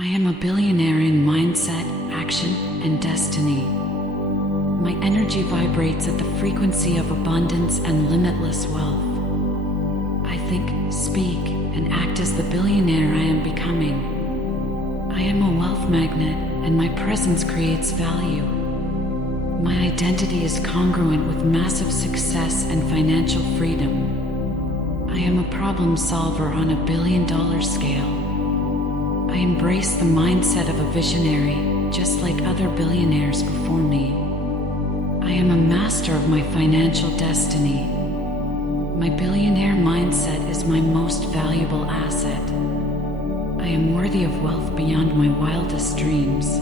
I am a billionaire in mindset, action, and destiny. My energy vibrates at the frequency of abundance and limitless wealth. I think, speak, and act as the billionaire I am becoming. I am a wealth magnet, and my presence creates value. My identity is congruent with massive success and financial freedom. I am a problem solver on a billion-dollar scale. I embrace the mindset of a visionary, just like other billionaires before me. I am a master of my financial destiny. My billionaire mindset is my most valuable asset. I am worthy of wealth beyond my wildest dreams.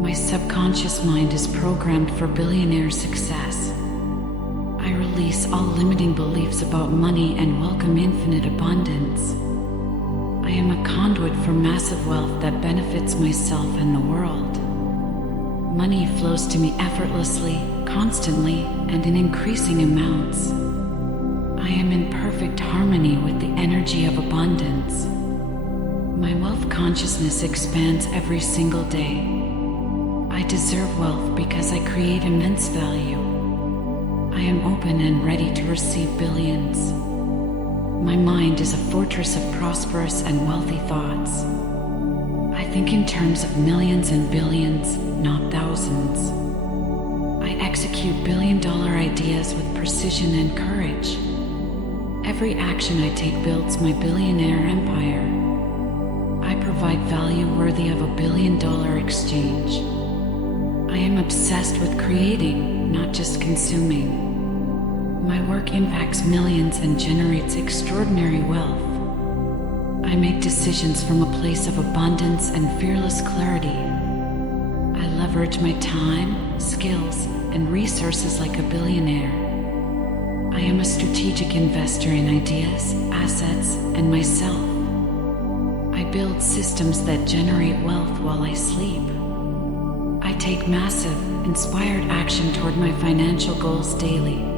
My subconscious mind is programmed for billionaire success. I release all limiting beliefs about money and welcome infinite abundance. I am a conduit for massive wealth that benefits myself and the world. Money flows to me effortlessly, constantly, and in increasing amounts. I am in perfect harmony with the energy of abundance. My wealth consciousness expands every single day. I deserve wealth because I create immense value. I am open and ready to receive billions. My mind is a fortress of prosperous and wealthy thoughts. I think in terms of millions and billions, not thousands. I execute billion-dollar ideas with precision and courage. Every action I take builds my billionaire empire. I provide value worthy of a billion-dollar exchange. I am obsessed with creating, not just consuming. My work impacts millions and generates extraordinary wealth. I make decisions from a place of abundance and fearless clarity. I leverage my time, skills, and resources like a billionaire. I am a strategic investor in ideas, assets, and myself. I build systems that generate wealth while I sleep. I take massive, inspired action toward my financial goals daily.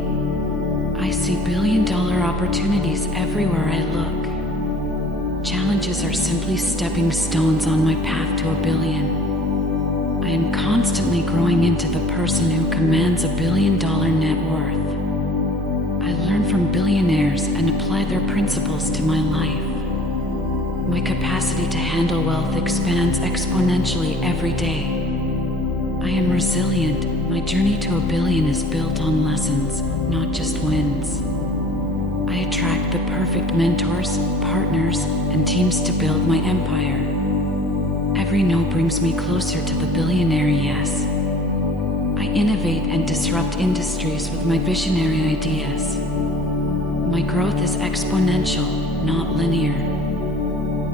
I see billion-dollar opportunities everywhere I look. Challenges are simply stepping stones on my path to a billion. I am constantly growing into the person who commands $1 billion net worth. I learn from billionaires and apply their principles to my life. My capacity to handle wealth expands exponentially every day. I am resilient. My journey to $1 billion is built on lessons, not just wins. I attract the perfect mentors, partners, and teams to build my empire. Every no brings me closer to the billionaire yes. I innovate and disrupt industries with my visionary ideas. My growth is exponential, not linear.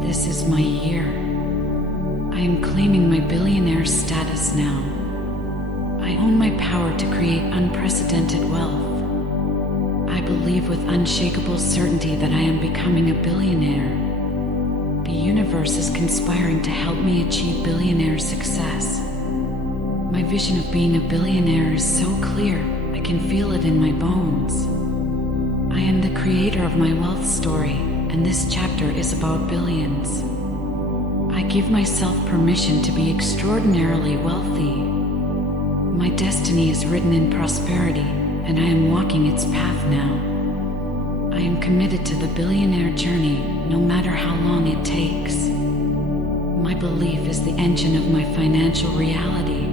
This is my year. I am claiming my billionaire status now. I own my power to create unprecedented wealth. I believe with unshakable certainty that I am becoming a billionaire. The universe is conspiring to help me achieve billionaire success. My vision of being a billionaire is so clear, I can feel it in my bones. I am the creator of my wealth story, and this chapter is about billions. I give myself permission to be extraordinarily wealthy. My destiny is written in prosperity, and I am walking its path now. I am committed to the billionaire journey, no matter how long it takes. My belief is the engine of my financial reality.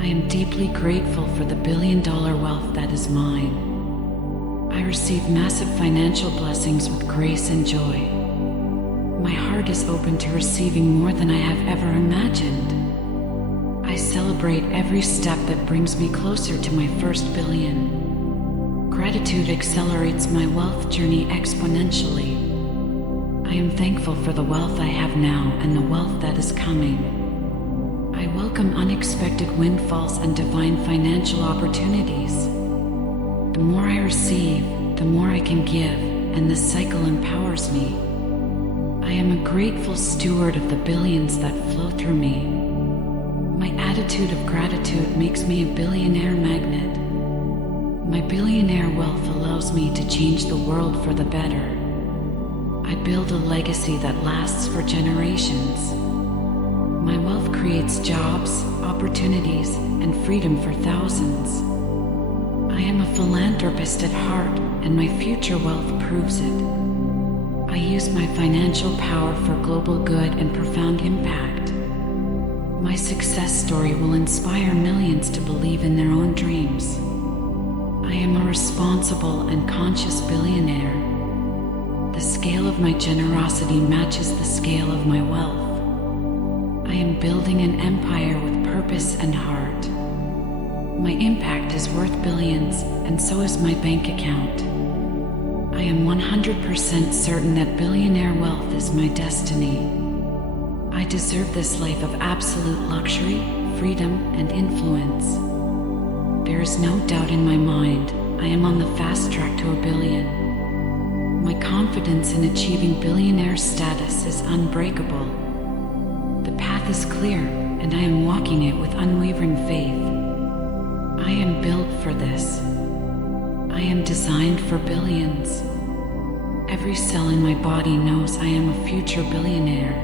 I am deeply grateful for the billion-dollar wealth that is mine. I receive massive financial blessings with grace and joy. My heart is open to receiving more than I have ever imagined. I celebrate every step that brings me closer to my first billion. Gratitude accelerates my wealth journey exponentially. I am thankful for the wealth I have now and the wealth that is coming. I welcome unexpected windfalls and divine financial opportunities. The more I receive, the more I can give, and this cycle empowers me. I am a grateful steward of the billions that flow through me. My attitude of gratitude makes me a billionaire magnet. My billionaire wealth allows me to change the world for the better. I build a legacy that lasts for generations. My wealth creates jobs, opportunities, and freedom for thousands. I am a philanthropist at heart, and my future wealth proves it. I use my financial power for global good and profound impact. My success story will inspire millions to believe in their own dreams. I am a responsible and conscious billionaire. The scale of my generosity matches the scale of my wealth. I am building an empire with purpose and heart. My impact is worth billions, and so is my bank account. I am 100% certain that billionaire wealth is my destiny. I deserve this life of absolute luxury, freedom, and influence. There is no doubt in my mind, I am on the fast track to a billion. My confidence in achieving billionaire status is unbreakable. The path is clear, and I am walking it with unwavering faith. I am built for this. I am designed for billions. Every cell in my body knows I am a future billionaire.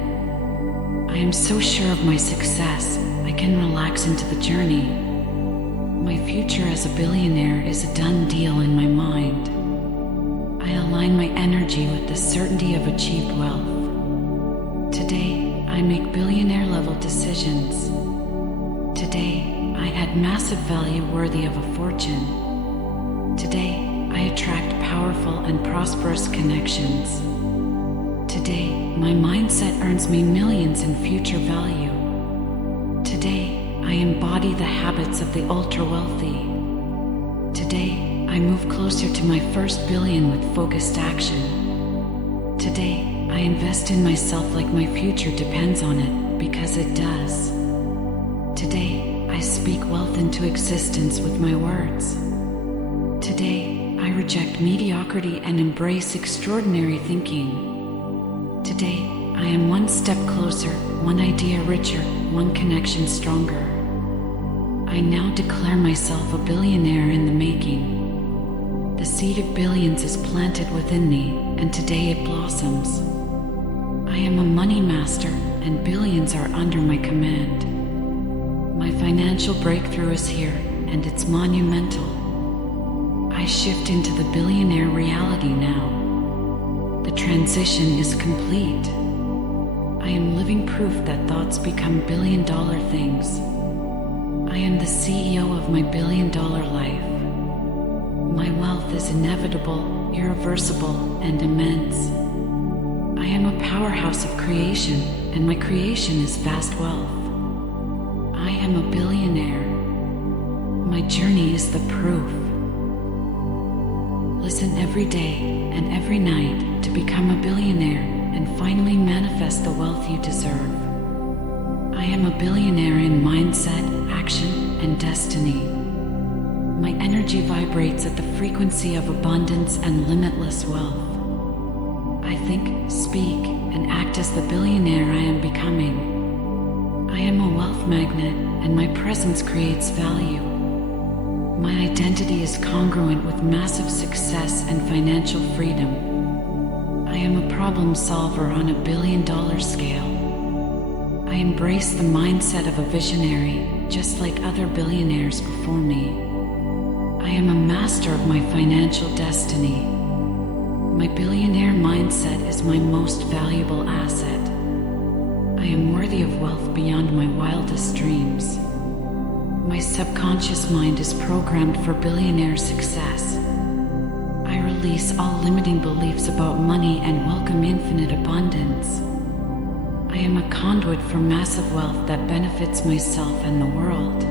I am so sure of my success, I can relax into the journey. My future as a billionaire is a done deal in my mind. I align my energy with the certainty of achieved wealth. Today, I make billionaire-level decisions. Today, I add massive value worthy of a fortune. Today, I attract powerful and prosperous connections. Today, my mindset earns me millions in future value. Today, I embody the habits of the ultra-wealthy. Today, I move closer to my first billion with focused action. Today, I invest in myself like my future depends on it, because it does. Today, I speak wealth into existence with my words. Today, I reject mediocrity and embrace extraordinary thinking. Today, I am one step closer, one idea richer, one connection stronger. I now declare myself a billionaire in the making. The seed of billions is planted within me, and today it blossoms. I am a money master, and billions are under my command. My financial breakthrough is here, and it's monumental. I shift into the billionaire reality now. The transition is complete. I am living proof that thoughts become billion-dollar things. I am the CEO of my billion-dollar life. My wealth is inevitable, irreversible, and immense. I am a powerhouse of creation, and my creation is vast wealth. I am a billionaire. My journey is the proof. Listen every day and every night to become a billionaire and finally manifest the wealth you deserve. I am a billionaire in mindset, action, and destiny. My energy vibrates at the frequency of abundance and limitless wealth. I think, speak, and act as the billionaire I am becoming. I am a wealth magnet, and my presence creates value. My identity is congruent with massive success and financial freedom. I am a problem solver on a billion-dollar scale. I embrace the mindset of a visionary, just like other billionaires before me. I am a master of my financial destiny. My billionaire mindset is my most valuable asset. I am worthy of wealth beyond my wildest dreams. My subconscious mind is programmed for billionaire success. I release all limiting beliefs about money and welcome infinite abundance. I am a conduit for massive wealth that benefits myself and the world.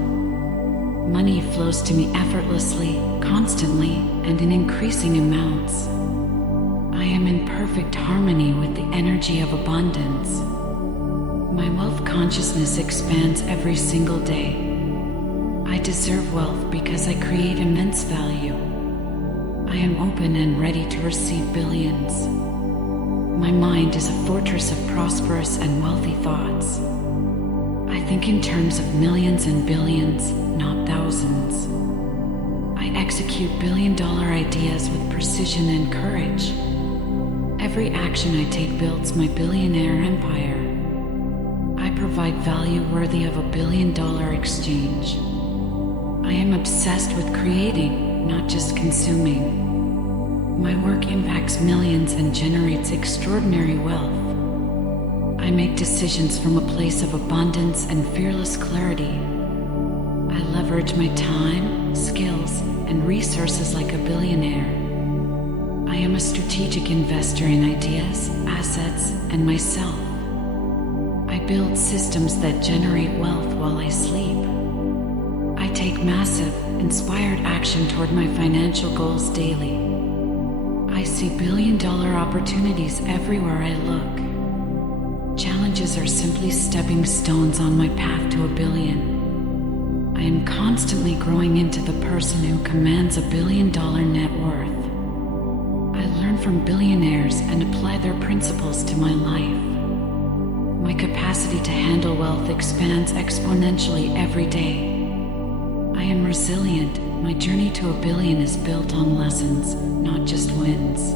Money flows to me effortlessly, constantly, and in increasing amounts. I am in perfect harmony with the energy of abundance. My wealth consciousness expands every single day. I deserve wealth because I create immense value. I am open and ready to receive billions. My mind is a fortress of prosperous and wealthy thoughts. I think in terms of millions and billions, not thousands. I execute billion-dollar ideas with precision and courage. Every action I take builds my billionaire empire. I provide value worthy of $1 billion exchange. I am obsessed with creating, not just consuming. My work impacts millions and generates extraordinary wealth. I make decisions from a place of abundance and fearless clarity. I leverage my time, skills, and resources like a billionaire. I am a strategic investor in ideas, assets, and myself. I build systems that generate wealth while I sleep. I take massive, inspired action toward my financial goals daily. I see billion-dollar opportunities everywhere I look. Challenges are simply stepping stones on my path to $1 billion. I am constantly growing into the person who commands $1 billion net worth. I learn from billionaires and apply their principles to my life. My capacity to handle wealth expands exponentially every day. I am resilient. My journey to $1 billion is built on lessons, not just wins.